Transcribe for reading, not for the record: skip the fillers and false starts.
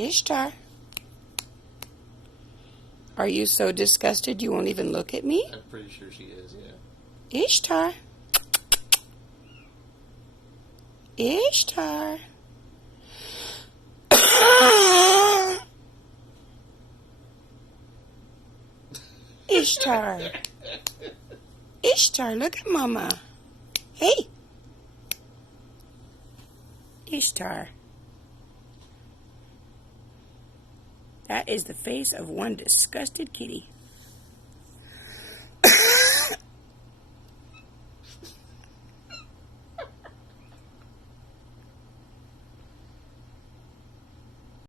Ishtar, are you so disgusted you won't even look at me? I'm pretty sure she is, yeah. Ishtar. Ishtar. Ishtar. Ishtar, look at Mama. Hey. Ishtar. That is the face of one disgusted kitty.